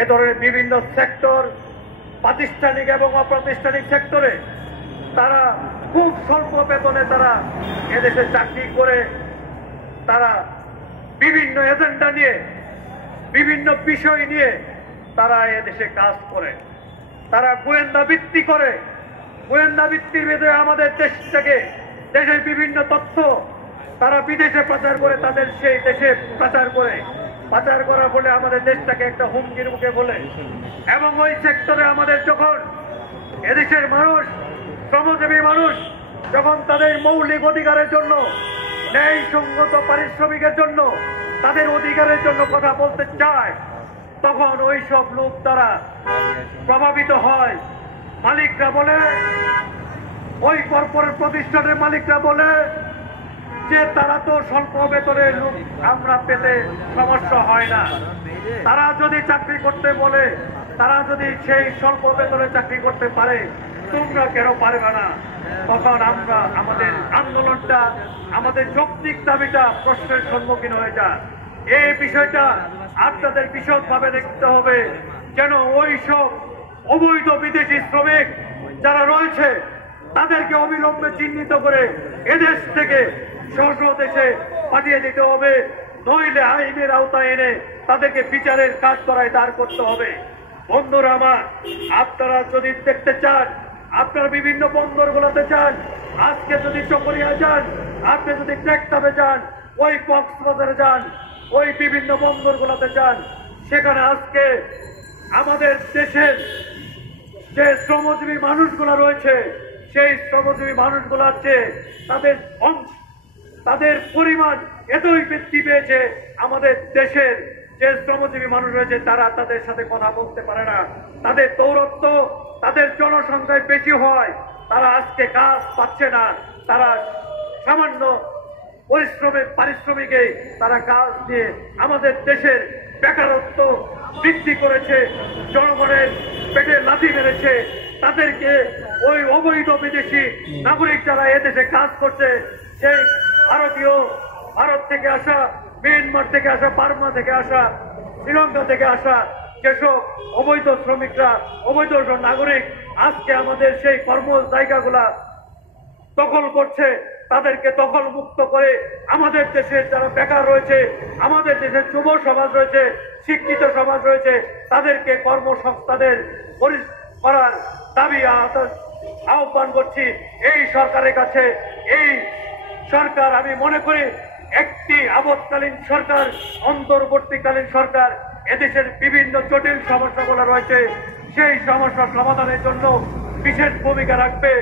এ ধরনের বিভিন্ন সেক্টর, প্রাতিষ্ঠানিক এবং অপ্রাতিষ্ঠানিক সেক্টরে তারা খুব স্বল্প বেতনে তারা এদেশে চাকরি করে তারা বিভিন্ন এজেন্ডা নিয়ে, বিভিন্ন বিষয় নিয়ে তারা এদেশে কাজ করে। তারা গোয়েন্দা ভিত্তি করে, গোয়েন্দা ভিত্তির ভেতরে আমাদের দেশ থেকে দেশের বিভিন্ন তথ্য তারা বিদেশে পাচার করে, তাদের সেই দেশে পাচার করে, পাচার করার ফলে আমাদের দেশটাকে একটা হুমকির মুখে বলে। এবং ওই সেক্টরে আমাদের যখন এদেশের মানুষ, শ্রমজীবী মানুষ যখন তাদের মৌলিক অধিকারের জন্য, ন্যায়সঙ্গত পারিশ্রমিকের জন্য, তাদের অধিকারের জন্য কথা বলতে চায়, তখন ওই সব লোক তারা প্রভাবিত হয়। মালিকরা বলে, ওই কর্পোরেট প্রতিষ্ঠানের মালিকরা বলে যে তারা তো স্বল্প বেতনের লোক, আমরা পেতে সমস্যা হয় না। তারা যদি চাকরি করতে বলে, তারা যদি সেই স্বল্প বেতনে চাকরি করতে পারে, তোমরা কেন পারবে না? তখন আমরা আমাদের আন্দোলনটা, আমাদের যৌক্তিক দাবিটা প্রশ্নের সম্মুখীন হয়ে যায়। এই বিষয়টা আপনাদের বিশদভাবে দেখতে হবে, যেন ওই সব অবৈধ বিদেশি শ্রমিক যারা রয়েছে তাদেরকে অবিলম্বে চিহ্নিত করে এদেশ থেকে স্ব দেশে পাঠিয়ে দিতে হবে, নইলে আইনের আওতায় এনে তাদেরকে বিচারের কাজ করায় দাঁড় করতে হবে। বন্ধুরা আমার, আপনারা যদি দেখতে চান, আপনারা বিভিন্ন বন্দরগুলোতে যান, আজকে যদি চকরিয়া যান, আপনি যদি টেকনাফে যান, ওই কক্সবাজারে যান, ওই বিভিন্ন বন্দরগুলোতে যান, সেখানে আজকে আমাদের দেশের যে শ্রমজীবী মানুষগুলো রয়েছে, সেই শ্রমজীবী মানুষগুলোর চেয়ে তাদের পরিমাণ এতই বৃদ্ধি পেয়েছে। আমাদের দেশের যে শ্রমজীবী মানুষ রয়েছে তারা তাদের সাথে কথা বলতে পারে না, তাদের দৌরত্ব তাদের জনসংখ্যায় বেশি হয়, তারা আজকে কাজ পাচ্ছে না, তারা সামান্য পারিশ্রমিকে তারা কাজ দিয়ে আমাদের দেশের বেকারত্ব বৃদ্ধি করেছে, জনগণের পেটে লাথি মেরেছে। তাদেরকে ওই অবৈধ বিদেশি নাগরিক যারা এদেশে কাজ করছে, সেই ভারত থেকে আসা, মিয়ানমার থেকে আসা, বার্মা থেকে আসা, শ্রীলঙ্কা থেকে আসা যেসব অবৈধ শ্রমিকরা, অবৈধ নাগরিক আজকে আমাদের সেই কর্ম জায়গাগুলা দখল করছে, তাদেরকে দখল মুক্ত করে আমাদের দেশের যারা বেকার রয়েছে, আমাদের দেশের যুব সমাজ রয়েছে, শিক্ষিত সমাজ রয়েছে, তাদেরকে কর্মসংস্থানের করার দাবি আহ্বান করছি এই সরকারের কাছে। এই সরকার, আমি মনে করি একটি আপৎকালীন সরকার, অন্তর্বর্তীকালীন সরকার এদেশের বিভিন্ন জটিল সমস্যাগুলো রয়েছে, সেই সমস্যা সমাধানের জন্য বিশেষ ভূমিকা রাখবে।